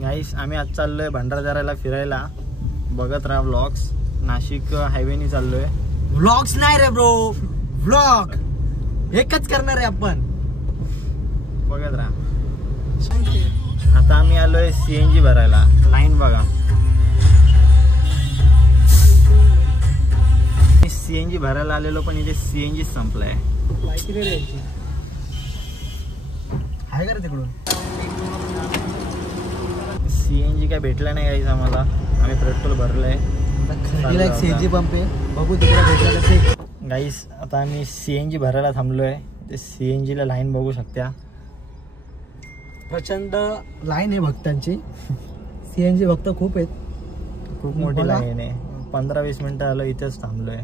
गाईस आम्ही आज चाललोय भंडारदऱ्याला फिरायला. बघत राहा व्लॉग्स. नाशिक हायवेनी चाललोय. व्लॉग्स नाही रे ब्रो, व्लॉग एकच करणार आहे आपण. बघत राहा. आता आम्ही आलोय CNG भरायला. लाईन बघा. CNG भरायला आलेलो पण इथे CNG संपलाय. आहे का रे तिकडून CNG काय भेटला नाही गाईस आम्हाला. आम्ही पेट्रोल भरलंय. CNG पंप आहे, बघू तिकडे भेटला कसे. गाईस आता आम्ही CNG भरायला थांबलोय. ते CNG ला लाईन बघू शकता. प्रचंड लाईन आहे भक्तांची. CNG भक्त खूप आहेत. खूप मोठी लाईन आहे. 15-20 मिनिटं आलो इथेच थांबलोय.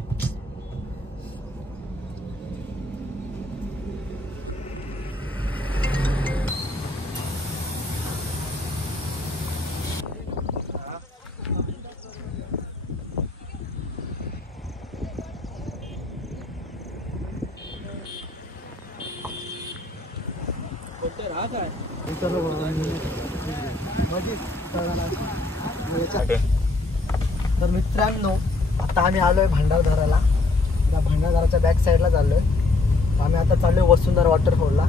तर मित्रांनो आता आम्ही आलोय भंडारदऱ्याला. त्या भंडारदऱ्याच्या बॅक साईडला चाललोय. आम्ही आता चाललोय वसुंधरा वॉटरफॉलला.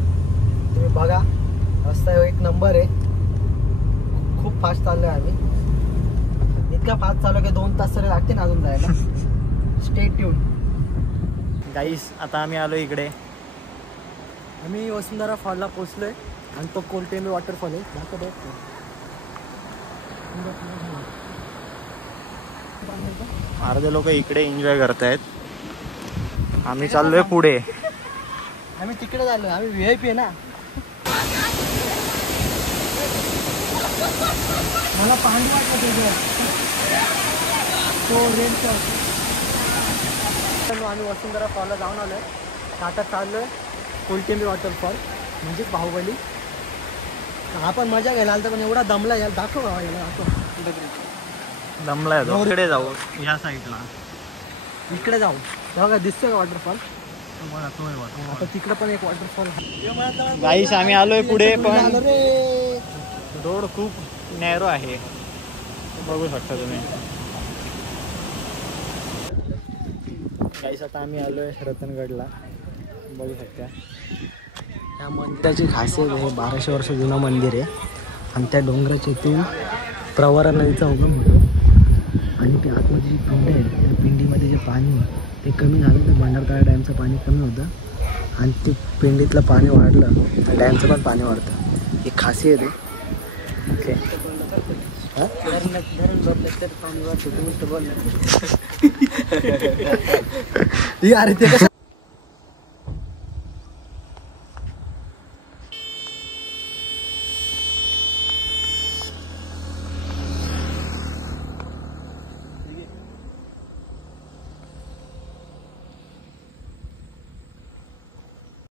तुम्ही बघा रस्ता एक नंबर आहे. खूप फास्ट चाललोय आम्ही. इतका फास्ट चाललोय की 2 तास तरी लागते ना अजून जायला. Stay tune. गाईस आता आम्ही आलो इकडे. आम्ही वसुंधरा फॉलला पोहोचलोय आणि तो कोलटेंबे वॉटरफॉल आहे. अर्धे लोक इकडे एन्जॉय करतायत. आम्ही चाललोय पुढे. आम्ही तिकडे चाललोय. आम्ही VIP आहे ना. मला पाणी वाटलं तिकडे तो रेनचा. आम्ही वसुंधरा फॉलला जाऊन आलोय. आता चाललोय कोलटेंबे वॉटरफॉल म्हणजे बाहुबली. आपण मजा घ्यायला आलता पण एवढा दमला. याला दाखव याला दमलाय तो. इकडे जाऊ या साईडला. इकडे जाऊ. बघा दिसतोय का वॉटरफॉल. आता तिकडे पण एक वॉटरफॉल. गाईस आम्ही आलोय पुढे पण रोड खूप नॅरो आहे. बघू शकता तुम्ही. गाईस आता आम्ही आलोय रतनगडला. बघू शकता. या मंदिराची खासियत आहे 1200 वर्ष जुनं मंदिर आहे. आणि त्या डोंगराच्या इथून प्रवरा नदीचा उगम होतो. आणि ते आतमध्ये जी पिंड आहे त्या पिंडीमध्ये जे पाणी ते कमी झालं तर भंडारदरा डॅमचं पाणी कमी होतं. आणि ते पिंडीतलं पाणी वाढलं तर डॅमचं पण पाणी वाढतं. ही खासियत आहे. ओके अरे ते कसं